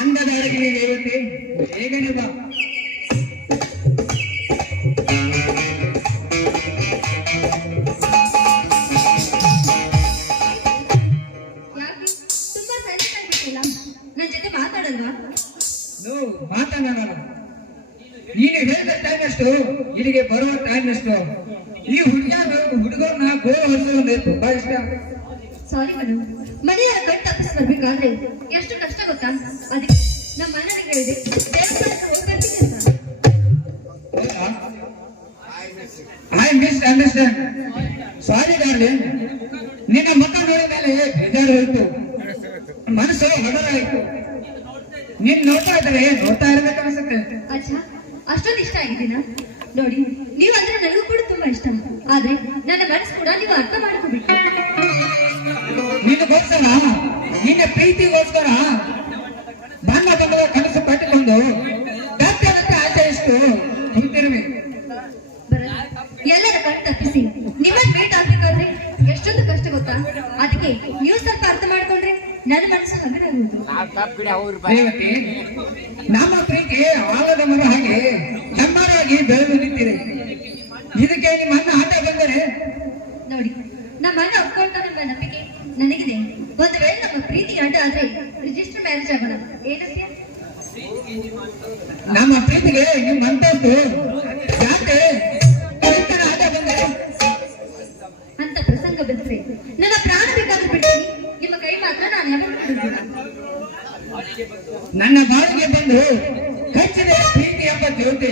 ಅಂದದ ಅಡಗಿನ ರೇವತಿ ಬೇಗನೆ ಬಾ. ಮಾತಾಡೋಣ. ನೀನು ಹೇಳಿದ ಟೈಮ್ ಎಷ್ಟು, ಇಲ್ಲಿಗೆ ಬರುವ ಟೈಮ್ ಎಷ್ಟು? ಈ ಹುಡುಗರನ್ನ ಗೋಳ ಹೊರಿಸೋದು ತುಂಬಾ ಇಷ್ಟ. ಸಾರಿ ಮೇಡಮ್, ಮನೆಯ ಗಂಟು ತಪ್ಪಿಸಿ ಬರ್ಬೇಕಾದ್ರೆ ಎಷ್ಟು ಕಷ್ಟ ಗೊತ್ತಾ? ಅದಕ್ಕೆ ನಮ್ಮ ಅಣ್ಣನಿಗೆ ಹೇಳಿದೆ I miss understand. Sorry darling, ನಿನ್ನ ಮತ ನೋಡಿದ ಮೇಲೆ ಬೇಜಾರು ಹೋಯ್ತು, ಮನಸ್ಸು ಹೊಡರಾಯಿತು. ನೀನ್ ನೋಡ್ತಾ ಇರ್ಬೇಕು ಅನ್ಸುತ್ತೆ. ಅಚ್ಚಾ, ಅಷ್ಟೊಂದು ಇಷ್ಟ ಆಗಿದ್ದೀನ? ನೋಡಿ, ನೀವು ಅಂದ್ರೆ ನನಗೂ ಕೂಡ ತುಂಬಾ ಇಷ್ಟ. ಆದ್ರೆ ನನ್ನ ಮನಸ್ಸು ಕೂಡ ನೀವು ಅರ್ಥ ಮಾಡ್ಕೋಬೇಕು. ನಿನಗೋಸ್ಕರ, ನಿನ್ನ ಪ್ರೀತಿಗೋಸ್ಕರ ಬಣ್ಣ ಬಣ್ಣದ ಕನಸು ಕಟ್ಟಿಕೊಂಡು ಗದ್ದೆನಂತೆ ಆಚರಿಸ್ತು ಕೂತಿರುವೆ. ಎಲ್ಲರ ಕಣ್ ತಪ್ಪಿಸಿ ನಿಮ್ಮನ್ನ ಭೇಟಿ ಆಗ್ಬೇಕಾದ್ರೆ ಎಷ್ಟೊಂದು ಕಷ್ಟ ಗೊತ್ತಾ? ಅದಕ್ಕೆ ನೀವು ಸ್ವಲ್ಪ ಅರ್ಥ ಮಾಡ್ಕೊಂಡ್ರೆ ನನ್ನ ಮನಸ್ಸು ಹಗರಾಗುವುದು. ನಮ್ಮ ಪ್ರೀತಿ ಆಲದ ಮರ ಹಾಗೆ ಹೆಮ್ಮರಾಗಿ ಬೆಳೆದು ನಿಂತಿದೆ. ಇದಕ್ಕೆ ನಿಮ್ಮ ಅಣ್ಣ ಆಟ ಬಂದರೆ ನೋಡಿ, ನಮ್ಮ ಅಣ್ಣ ಒಪ್ಕೊಂಡ್ತಾನೆಂಬ ನಂಬಿಕೆ ನನಗಿದೆ. ಒಂದು ವೇಳೆ ನಮ್ಮ ಪ್ರೀತಿ ಅಡ್ಡ ಆದ್ರೆ ರಿಜಿಸ್ಟರ್ ಮ್ಯಾರೇಜ್ ಆಗೋಣ, ಏನಂತೀಯ? ನಮ್ಮ ಪ್ರೀತಿಗೆ ನಿಮ್ಮ ಅಂತದ್ದು ಯಾಕೆ ಆಟ ಬಂದರೆ ಅಂತ ಪ್ರಸಂಗ ಬಂದ್ರೆ ನನ್ನ ಪ್ರಾಣ ಬೇಕಾದ್ರೂ ಬಿಡ್ತೀನಿ, ನಿಮ್ಮ ಕೈ ಮಾತ್ರ ನಾನು ಯಾವಾಗ. ನನ್ನ ಬಾಳಿಗೆ ಬಂದು ಹೆಚ್ಚಿನ ಪ್ರೀತಿ ಎಂಬ ಜ್ಯೋತಿ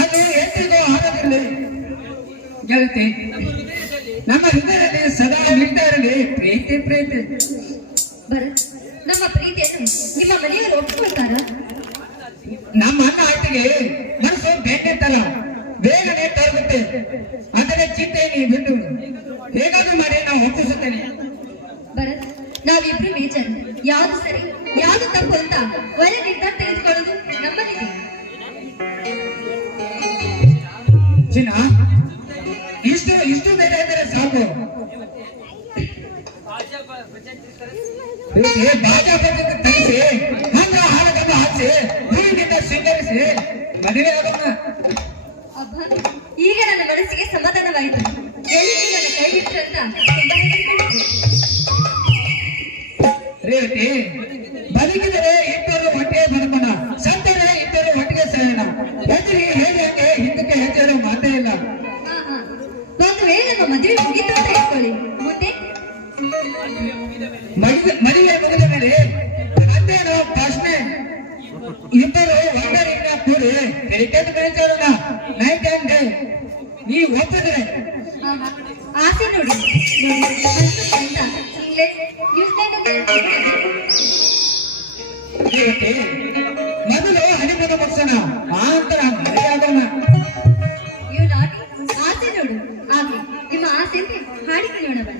ಅದು ಎಂದಿಗೂ ಆಗೋದಿರಲಿ ಗೆಳತಿ. ನಮ್ಮ ಹೃದಯದಲ್ಲಿ ಸದಾ ನಿಲ್ತಾ ಇರಲಿ ಪ್ರೀತಿ ಪ್ರೀತಿ. ಭರತ್, ನಮ್ಮ ಪ್ರೀತಿಯನ್ನು ನಿಮ್ಮ ಮನೆಯವರು ಒಪ್ಪಿಕೊಳ್ತಾರ? ನಮ್ಮ ಅಣ್ಣ ಆಟಿಗೆ ಮನಸ್ಸು ಬೇಟೆತ್ತಲ್ಲ, ಬೇಗನೆ ತರಗುತ್ತೆ. ಅದರ ಚಿಂತೆ ನೀವು ಬಿಟ್ಟು ಹೇಗಾದ್ರೂ ಮಾಡಿ ನಾವು ಒಪ್ಪಿಸುತ್ತೇನೆ. ಭರತ್, ನಾವಿಬ್ರು ಮೇಜರ್, ಯಾವ್ದು ಸರಿ ಯಾವ್ದು ತಪ್ಪು ಅಂತ ಒಳ್ಳೆ ನಿರ್ಧಾರ ತೆಗೆದುಕೊಳ್ಳೋದು ನಮ್ಮಲ್ಲಿದೆ. ಚಿನ್ನ, ಇಷ್ಟು ಬೇಕಾದರೆ ಸಾಕು. ಬಾಜಾ ಪದ್ಧತಿ ತರಿಸಿ ಹಂಗ ಹಾಲನ್ನು ಹಾಕಿ ಹೂವಿನಿಂದ ಸ್ವೀಕರಿಸಿ ಮದುವೆ ಆಗೋಣ. ಈಗ ನನ್ನ ಮನಸ್ಸಿಗೆ ಸಮಾಧಾನವಾಯಿತು. ಎಲ್ಲಿ ನನ್ನ ಕೈ ಬಿಟ್ಟು ಅಂತ ರೇವತಿ, ಬದುಕಿದರೆ ಇಬ್ಬರು ಒಟ್ಟಿಗೆ ಬದುಕೋಣ, ಸತ್ತರೆ ಇಬ್ಬರು ಒಟ್ಟಿಗೆ ಸೇರೋಣ. ಹೆಜ್ಜೆಗೆ ಹೇಗೆ ಹಂಗೆ ಹಿಂದಕ್ಕೆ ಹೆಜ್ಜೆ ಮಾತೇ ಇಲ್ಲ. ಒಂದು ವೇಳೆ ನಮ್ಮ ಮದುವೆ ಮುಗಿತು ಅಂತ ಇಟ್ಕೊಳ್ಳಿ, ಮುಂದೆ ಮದುವೆ ಮುಗಿದ ಮೇಲೆ ಅದೇನೋ ಪ್ರಶ್ನೆ. ಇಬ್ಬರು ಒಂದರಿಂದ ಕೂಡಿ ಕ್ರಿಕೆಟ್ ಬೆಳೆಸೋಣ ನೈಟ್ ಅಂಡ್ ಡೇ. ನೀವು ಒಪ್ಪಿದ್ರೆ ಆಸೆ ನೋಡಿ. ಮೊದಲು ಹನಿಮೂನ ಮುಗಿಸೋಣ, ಆನಂತರ ಮದುವೆಯಾಗೋಣ. ಆಸೆ ನೋಡು. ಹಾಗೆ ನಿಮ್ಮ ಆಸೆ ಅಂತ ಹಾಡಿಕೆ ನೋಡಬಾರ.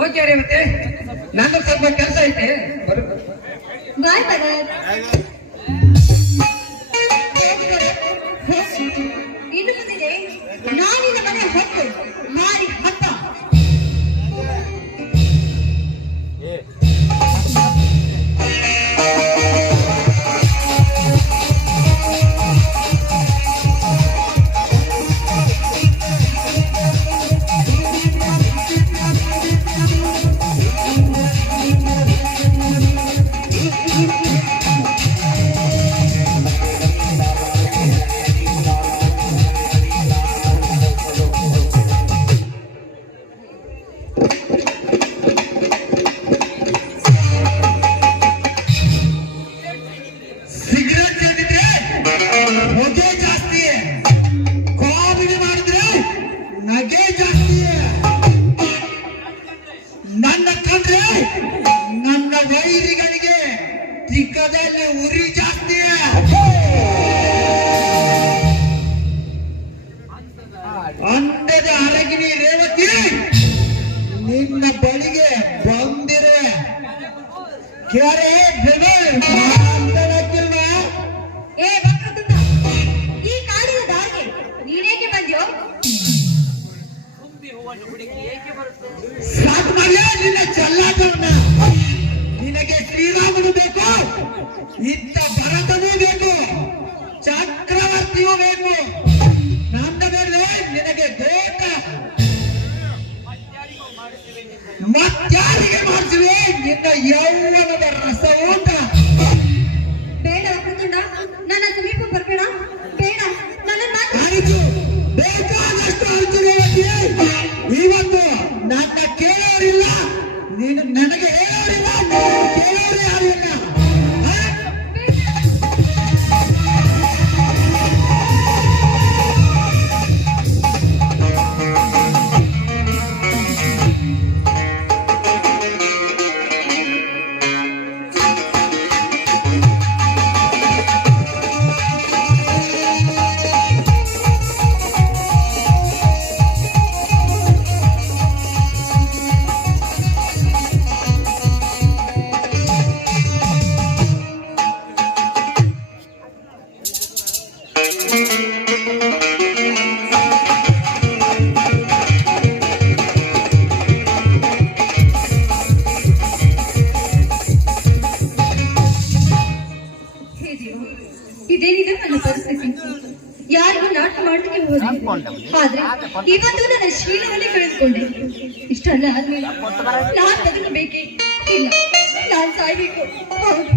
ಓಕೆ ರೀ ಮತ್ತೆ ನಾನು ಸ್ವಲ್ಪ ಕೆಲಸ ಐತೆ ಬಾಯ್ ಭರತ್. ಇನ್ನು ಮುಂದೆ ನಾನಿನ ಮನೆ ಹೊತ್ತು ಮಾರಿ ಹತ್ತ. ಸಿಗರೇಟ್ ಸೇದಿದ್ರೆ ಹೊಗೆ ಜಾಸ್ತಿ, ಕಾಮಿಡಿ ಮಾಡಿದ್ರೆ ನಗೆ ಜಾಸ್ತಿ, ನನ್ನ ಕಂಡ್ರೆ ನನ್ನ ವೈರಿಗಳಿಗೆ ಚಿಕ್ಕದಲ್ಲಿ ಉರಿ ಜಾಸ್ತಿ. ಅಂದದ ಅರಗಿನಿ ರೇವತಿ ನಿನ್ನ ಬಳಿಗೆ ಬಂದಿರೆ ಕ್ಯಾರೆ ಮಾತಾಡಕ್ಕಿಲ್ವಾ? ಏ ವಕ್ರತುಂಡ, ಈ ಕಾಡಿನ ದಾರಿಗೆ ನೀನೇಕೆ ಬಂದ್ಯೋ? ಸಾಕು ಮಾಡ್ಯಾ ನಿನ್ನ ಚಲ್ಲಾಟವನ್ನ. ನಿನಗೆ ಶ್ರೀರಾಮನು ಬೇಕು, ಇತ್ತ ಭರತನೂ ಬೇಕು, ಚಕ್ರವರ್ತಿಯೂ ಬೇಕು. ನನ್ನ ಮೇಲೆ ನಿನಗೆ ಗೋಟ ಮತ್ಯಾರಿಗೆ ಮಾಡಿಸುವೆ ನಿನ್ನ ಯೌವನದ ರಸ ಊಟ. ಬೇಡ ವಕ್ರತುಂಡ, ನನ್ನ ಸಮೀಪ ಬರ್ಬೇಡ. ಬೇಡ, ನನ್ನ ಆಯಿತು, ಬೇಕಾದಷ್ಟು ಆಯ್ತು ರೇವತಿ. ಇವತ್ತು ನನ್ನ ಕೇಳೋರಿಲ್ಲ, ನೀನು ನನಗೆ ಹೇಳೋರಿಲ್ಲ, ನೀನು ಕೇಳೋರು ಯಾರು ಇಲ್ಲ. ಇದೇನಿದೆ ನನ್ನ ಪರಿಸ್ಥಿತಿ. ಯಾರಿಗೂ ನಾಟಕ ಮಾಡ್ಲಿಕ್ಕೆ ಹೋದೆ, ಆದ್ರೆ ಇವತ್ತು ನನ್ನ ಶೀಲವನ್ನೇ ಕಳೆದುಕೊಂಡೆ. ಇಷ್ಟೆಲ್ಲ ಆದ್ಮೇಲೆ ನಾನ್ ಬದುಕಬೇಕೇ? ಇಲ್ಲ, ನಾನ್ ಸಾಯ್ಬೇಕು. ಹೌದು,